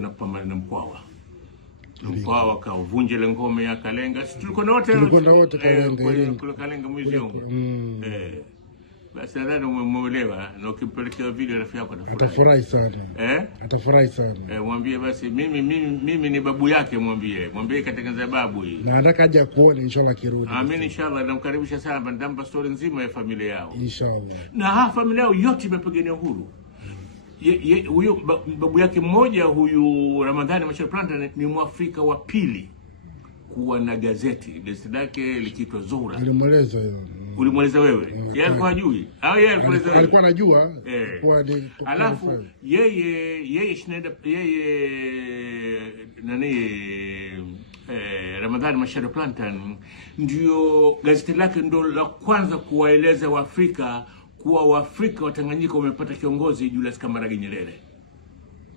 na kupambana na Mkwawa. Mkwawa kauvunja ile ngome ya Kalenga. Tulikuwa wote Kalenga museum. Basi nadhani umemuelewa, na ukimpelekea video rafiki yako atafurahi sana. Atafurahi sana. Mwambie basi mimi ni babu yake, mwambie katengeneza babu hii. Na nataka aje kuona inshallah kirudi. Amin inshallah, namkaribisha sana, ndampa story nzima ya familia yao. Inshallah. Na familia yao yote imepigania uhuru. Huyo babu yake mmoja, huyu Ramadhani Machel Plantan, ni Mwafrika wa pili kuwa na gazeti lake likiitwa Zura. Alimweleza hilo. Ulimweleza wewe? Yeye alikuwa hajui au yeye alikuwa anajua? Kwa alafu yeye Schneider, Ramadhani Machel Plantan ndio gazeti lake ndo la kwanza kuwaeleza Waafrika kuwa Waafrika wa Tanganyika wamepata kiongozi Julius Kambarage Nyerere.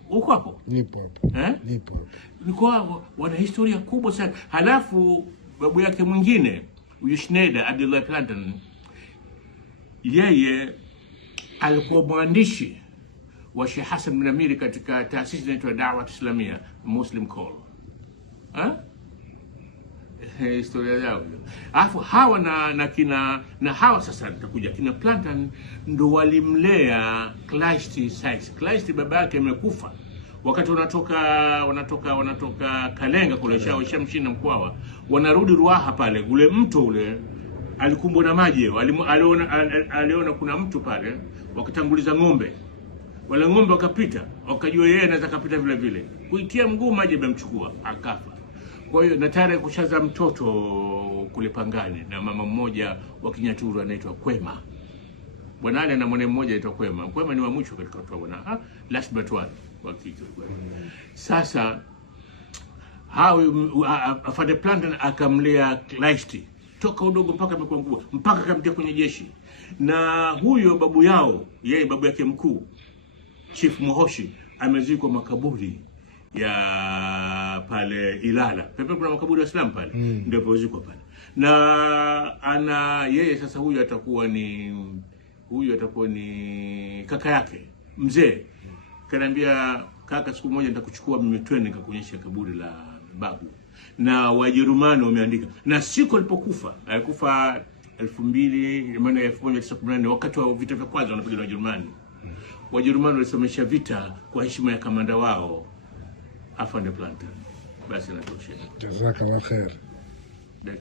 Uko hapo? Nipo hapo. Nipo. Nilikuwa wana historia kubwa sana. Halafu babu yake mwingine, huyu Schneider Abdullah Plantan, yeye alikuwa mwandishi wa Sheikh Hassan bin Amiri katika taasisi inaitwa Dawat Islamia Muslim Call. Historia yao. Alafu hawa na hawa sasa nitakuja kina Plantan ndo walimlea Kleist Sykes. Kleist baba yake amekufa wakati wanatoka Kalenga kule shamshinda Mkwawa, wanarudi Ruaha pale, ule mto ule alikumbwa na maji. Aliona kuna mtu pale, wakatanguliza ng'ombe. Wale ng'ombe wakapita, wakajua yeye anaweza kupita vile vile. Kuitia mguu maji yamemchukua, akafa. Kwa hiyo nataka kushaza mtoto kule Pangani na mama mmoja wa Kinyaturu anaitwa Kwema. Bwana ale na mwana mmoja anaitwa Kwema. Kwema ni wa mwisho katika watu bwana. Last but one wa kitu. Sasa Afande Plantan akamlea Kleist toka udogo mpaka amekuwa mkubwa, mpaka akamtia kwenye jeshi. Na huyo babu yao, yeye babu yake mkuu Chief Mohoshi, amezikwa makaburi ya pale Ilala. Pepe kuna makaburi ya Islam pale. Ndio poziko pale. Na yeye sasa huyu atakuwa ni kaka yake mzee. Kaniambia, kaka, siku moja nitakuchukua mimi twende nikakuonyesha kaburi la babu. Na Wajerumani wameandika. Na siku alipokufa, alikufa 1918 wakati wa vita vya kwanza wanapigana na Wajerumani. Wajerumani walisomesha vita kwa heshima ya kamanda wao Afande Plantan. Basi natosha. Jazakallah khair.